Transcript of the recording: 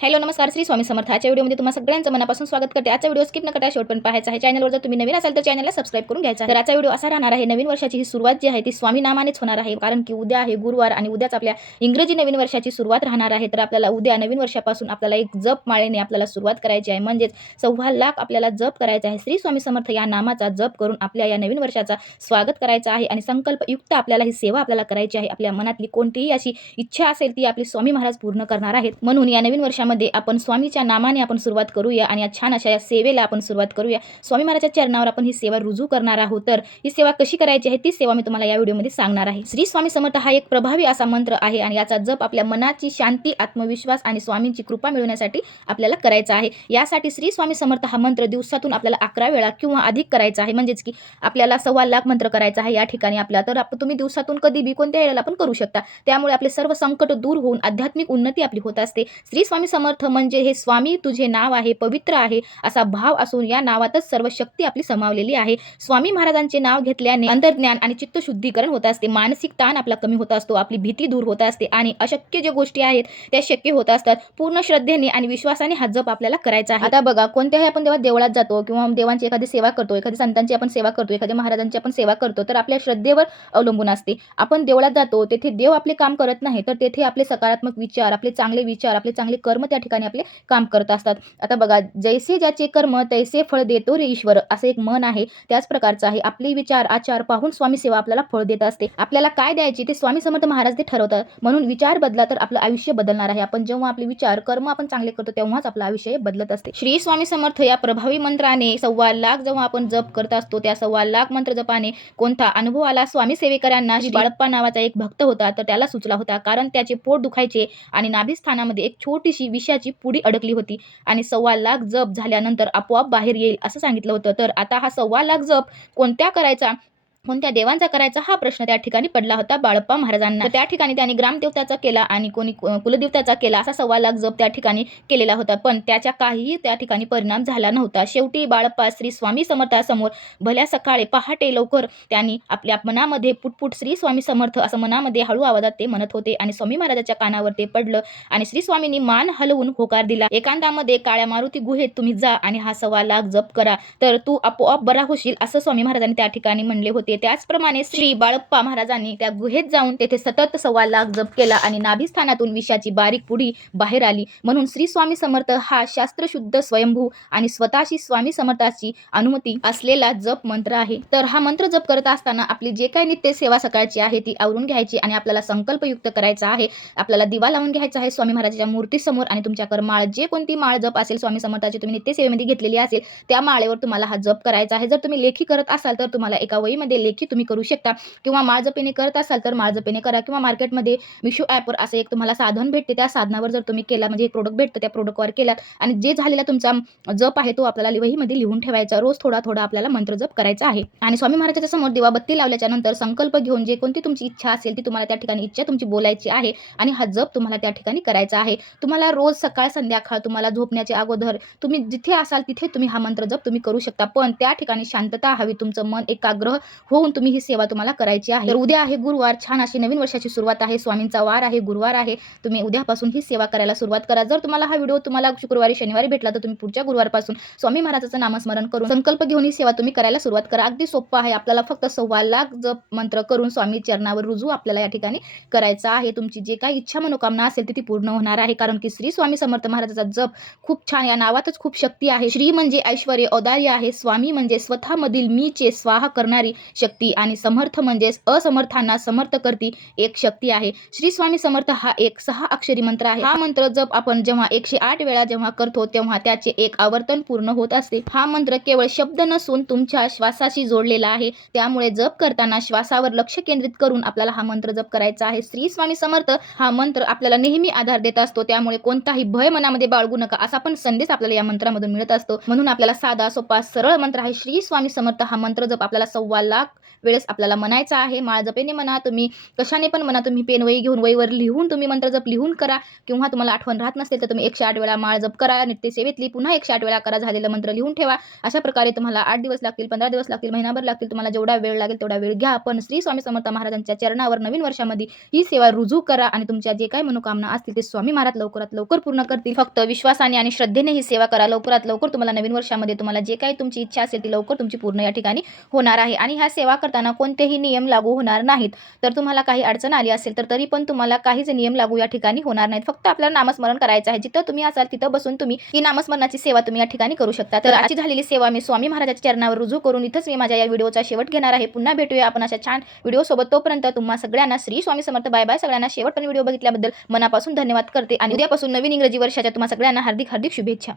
Hello नमस्कार श्री स्वामी समर्थ. आजच्या व्हिडिओमध्ये तुम्हाला सगळ्यांचं मनापासून स्वागत करते. आजचा व्हिडिओ स्किप न करता शेवट पण पाहायचा आहे. चॅनलवर जर तुम्ही नवीन असाल तर चॅनलला सबस्क्राईब करून घ्यायचा आहे. तर आजचा व्हिडिओ असा राहणार आहे नवीन वर्षाची ही सुरुवात जी आहे ती स्वामी नामानेच होणार आहे. कारण की उद्या आहे गुरुवार आणि उद्याच आपल्या इंग्रजी नवीन वर्षाची सुरुवात राहणार आहे. तर आपल्याला उद्या नवीन वर्षापासून आपल्याला एक जप माळेने आपल्याला सुरुवात करायची आहे. म्हणजेच सव्वा लाख आपल्याला जप करायचा आहे. श्री स्वामी समर्थ या नामाचा जप करून आपल्या या नवीन वर्षाचा स्वागत करायचा आहे आणि संकल्पयुक्त आपल्याला ही सेवा आपल्याला करायची आहे. आपल्या मनातली कोणतीही अशी इच्छा असेल ती आपली स्वामी महाराज पूर्ण करणार आहेत. म्हणून या नवीन वर्षामध्ये आपण स्वामीच्या नामाने आपण सुरुवात करूया आणि या छान अशा या सेवेला आपण सुरुवात करूया. स्वामी महाराजाच्या चरणावर आपण ही सेवा रुजू करणार आहोत. तर ही सेवा कशी करायची आहे? ती सेवा मी तुम्हाला या व्हिडिओमध्ये सांगणार आहे. श्री स्वामी समर्थ हा एक प्रभावी असा मंत्र आहे आणि याचा जप आपल्या मनाची शांती आत्मविश्वास आणि स्वामींची कृपा मिळवण्यासाठी आपल्याला करायचा आहे. यासाठी श्री स्वामी समर्थ हा मंत्र दिवसातून आपल्याला अकरा वेळा किंवा अधिक करायचा आहे. म्हणजेच की आपल्याला सव्वा लाख मंत्र करायचा आहे. या ठिकाणी आपला तर तुम्ही दिवसातून कधी बी कोणत्या वेळेला पण करू शकता. त्यामुळे आपले सर्व संकट दूर होऊन आध्यात्मिक उन्नती आपली होत असते. श्री स्वामी समर्थ म्हणजे हे स्वामी तुझे नाव आहे पवित्र आहे असा भाव असून या नावातच सर्व शक्ती आपली समावलेली आहे. स्वामी महाराजांचे नाव घेतल्याने अंतर्ज्ञान आणि चित्तशुद्धीकरण होत असते. मानसिक ताण आपला कमी होत असतो आपली भीती दूर होत असते आणि अशक्य ज्या गोष्टी आहेत त्या शक्य होत असतात. पूर्ण श्रद्धेने आणि विश्वासाने हा जप आपल्याला करायचा आहे. आता बघा कोणत्याही आपण जेव्हा देवळात जातो किंवा देवांची एखादी सेवा करतो एखादी संतांची आपण सेवा करतो एखाद्या महाराजांची आपण सेवा करतो तर आपल्या श्रद्धेवर अवलंबून असते. आपण देवळात जातो तेथे देव आपले काम करत नाही तर तेथे आपले सकारात्मक विचार आपले चांगले विचार आपले चांगले कर्म त्या ठिकाणी आपले काम करत असतात. आता बघा जैसे ज्याचे कर्म तैसे फळ देतो रे ईश्वर असं एक मन आहे. त्याच प्रकारचं आहे. आपले विचार आचार पाहून स्वामी सेवा आपल्याला फळ देत असते. आपल्याला काय द्यायची ते स्वामी समर्थ महाराज ते ठरवतात. म्हणून विचार बदला तर आपलं आयुष्य बदलणार आहे. आपण जेव्हा आपले विचार कर्म आपण चांगले करतो तेव्हाच आपलं आयुष्य बदलत असते. श्री स्वामी समर्थ या प्रभावी मंत्राने सव्वा लाख जेव्हा आपण जप करत असतो त्या सव्वा लाख मंत्र जपाने कोणता अनुभव आला? स्वामी सेवेकरांना बाळप्पा नावाचा एक भक्त होता तर त्याला सुचला होता. कारण त्याचे पोट दुखायचे आणि नाभिस्थानामध्ये एक छोटीशी विषाची पुडी अडकली होती. आणि सव्वा लाख जप झाल्यानंतर आपोआप बाहेर येईल असं सांगितलं होतं. तर आता हा सव्वा लाख जप कोणत्या करायचा? कोणत्या देवांचा करायचा हा प्रश्न त्या ठिकाणी पडला होता बाळप्पा महाराजांना. त्या ठिकाणी त्यांनी ग्रामदेवताचा केला आणि कोणी कुलदेवताचा केला असा सव्वा लाख जप त्या ठिकाणी केलेला होता. पण त्याच्या काहीही त्या ठिकाणी परिणाम झाला नव्हता. शेवटी बाळप्पा श्री स्वामी समर्थासमोर भल्या सकाळी पहाटे लवकर त्यांनी आपल्या मनामध्ये पुटपुट श्री स्वामी समर्थ असं मनामध्ये हळू आवाजात ते म्हणत होते आणि स्वामी महाराजाच्या कानावर ते पडलं आणि श्री स्वामींनी मान हलवून होकार दिला. एकांतामध्ये काळ्या मारुती गुहेत तुम्ही जा आणि हा सव्वा लाख जप करा. तर तू आपोआप बरा होशील असं स्वामी महाराजांनी त्या ठिकाणी म्हणले होते. त्याचप्रमाणे श्री बाळप्पा महाराजांनी त्या गुहेत जाऊन तेथे सतत सव्वा लाख जप केला आणि नाभिस्थानातून विषाची बारीक पुढी बाहेर आली. म्हणून श्री स्वामी समर्थ हा शास्त्रशुद्ध स्वयंभू आणि स्वतःशी स्वामी समर्थाची अनुमती असलेला जप मंत्र आहे. तर हा मंत्र जप करत असताना आपली जे काही नित्य सेवा सकाळची आहे ती आवरून घ्यायची आणि आपल्याला संकल्पयुक्त करायचा आहे. आपल्याला दिवा लावून घ्यायचा आहे स्वामी महाराजाच्या मूर्तीसमोर आणि तुमच्याकडे माळ जे कोणती माळ जप असेल स्वामी समर्थाची तुम्ही नित्य सेवेमध्ये घेतलेली असेल त्या माळेवर तुम्हाला हा जप करायचा आहे. जर तुम्ही लेखी करत असाल तर तुम्हाला एका वहीमध्ये लेखी तुम्ही करू शकता. किंवा माळजपेने करत असाल तर माळजपेने करा. किंवा मार्केटमध्ये मिशो ॲपवर असं एक तुम्हाला साधन भेटते. त्या साधनावर जर तुम्ही केला म्हणजे प्रोडक्ट भेटतं त्या प्रोडक्टवर केलात आणि जे झालेला तुमचा जप आहे तो आपल्याला वहीमध्ये लिहून ठेवायचा. रोज थोडा थोडा आपल्याला मंत्र जप करायचा आहे. आणि स्वामी महाराजाच्या समोर दिवाबत्ती लावल्याच्या नंतर संकल्प घेऊन जे कोणती तुमची इच्छा असेल ती तुम्हाला त्या ठिकाणी इच्छा तुमची बोलायची आहे आणि हा जप तुम्हाला त्या ठिकाणी करायचा आहे. तुम्हाला रोज सकाळ संध्याकाळ तुम्हाला झोपण्याच्या अगोदर तुम्ही जिथे असाल तिथे तुम्ही हा मंत्र जप तुम्ही करू शकता. पण त्या ठिकाणी शांतता हवी. तुमचं मन एकाग्र होऊन तुम्ही ही सेवा तुम्हाला करायची आहे. तर उद्या आहे गुरुवार. छान अशी नवीन वर्षाची सुरुवात आहे. स्वामींचा वार आहे. गुरुवार आहे. तुम्ही उद्यापासून ही सेवा करायला सुरुवात करा. जर तुम्हाला हा व्हिडिओ तुम्हाला शुक्रवारी शनिवारी भेटला तर तुम्ही पुढच्या गुरुवारपासून स्वामी महाराजाचं नामस्मरण करून संकल्प घेऊन ही सेवा तुम्ही करायला सुरुवात करा. अगदी सोपं आहे. आपल्याला फक्त सव्वा लाख जप मंत्र करून स्वामी चरणावर रुजू आपल्याला या ठिकाणी करायचा आहे. तुमची जे काही इच्छा मनोकामना असेल ती ती पूर्ण होणार आहे. कारण की श्री स्वामी समर्थ महाराजाचा जप खूप छान या नावातच खूप शक्ती आहे. श्री म्हणजे ऐश्वर औदार्य आहे. स्वामी म्हणजे स्वतःमधील मीचे स्वाहा करणारी शक्ती आणि समर्थ म्हणजेच असमर्थांना समर्थ करती एक शक्ती आहे. श्री स्वामी समर्थ हा एक सहा अक्षरी मंत्र आहे. हा मंत्र जप आपण जेव्हा एकशे आठ वेळा जेव्हा करतो तेव्हा त्याचे एक आवर्तन पूर्ण होत असते. हा मंत्र केवळ शब्द नसून तुमच्या श्वासाशी जोडलेला आहे. त्यामुळे जप करताना श्वासावर लक्ष केंद्रित करून आपल्याला हा मंत्र जप करायचा आहे. श्री स्वामी समर्थ हा मंत्र आपल्याला नेहमी आधार देत असतो. त्यामुळे कोणताही भय मनामध्ये बाळगू नका असा पण संदेश आपल्याला या मंत्रामधून मिळत असतो. म्हणून आपल्याला साधा सोपा सरळ मंत्र आहे. श्री स्वामी समर्थ हा मंत्र जप आपल्याला सव्वा लाख वेळेस आपल्याला म्हणायचं आहे माळ जपेने म्हणा तुम्ही कशाने पण म्हणा तुम्ही पेन वही घेऊन वहीवर लिहून तुम्ही मंत्र जप लिहून करा. किंवा तुम्हाला आठवण राहत नसेल तर तुम्ही एकशे आठ वेळा माळ जप करा नित्यसेवेतली पुन्हा एकशे आठ वेळा करा झालेलं मंत्र लिहून ठेवा. अशा प्रकारे तुम्हाला आठ दिवस लागतील पंधरा दिवस लागतील महिनाभर लागतील तुम्हाला जेवढा वेळ लागेल तेवढा वेळ घ्या. पण श्री स्वामी समर्थ महाराजांच्या चरणावर नवीन वर्षामध्ये ही सेवा रुजू करा आणि तुमच्या जे काही मनोकामना असतील ते स्वामी महाराज लवकरात लवकर पूर्ण करतील. फक्त विश्वासाने आणि श्रद्धेने ही सेवा करा. लवकरात लवकर तुम्हाला नवीन वर्षामध्ये तुम्हाला जे काही तुमची इच्छा असेल ती लवकर तुमची पूर्ण या ठिकाणी होणार आहे. आणि ह्या सेवा करताना कोणतेही नियम लागू होणार नाहीत. तर तुम्हाला काही अडचण आली असेल तर तरी पण तुम्हाला काहीच नियम लागू या ठिकाणी होणार नाहीत. फक्त आपल्याला नामस्मरण करायचं आहे. जिथं तुम्ही असाल तिथं बसून तुम्ही ही नामस्मरणाची सेवा तुम्ही या ठिकाणी करू शकता. तर आजची झालेली सेवा मी स्वामी महाराजाच्या चरणावर रुजू करून इथंच मी माझ्या या व्हिडिओचा शेवट घेणार आहे. पुन्हा भेटूया आपण अशा छान व्हिडिओ सोबत तोपर्यंत तुम्हा सगळ्यांना श्री स्वामी समर्थ. Bye bye. सगळ्यांना शेवटपर्यंत व्हिडिओ बघितल्याबद्दल मनापासून धन्यवाद करते. आणि उद्यापासून नवीन इंग्रजी वर्षाच्या तुम्हा सगळ्यांना हार्दिक हार्दिक शुभेच्छा.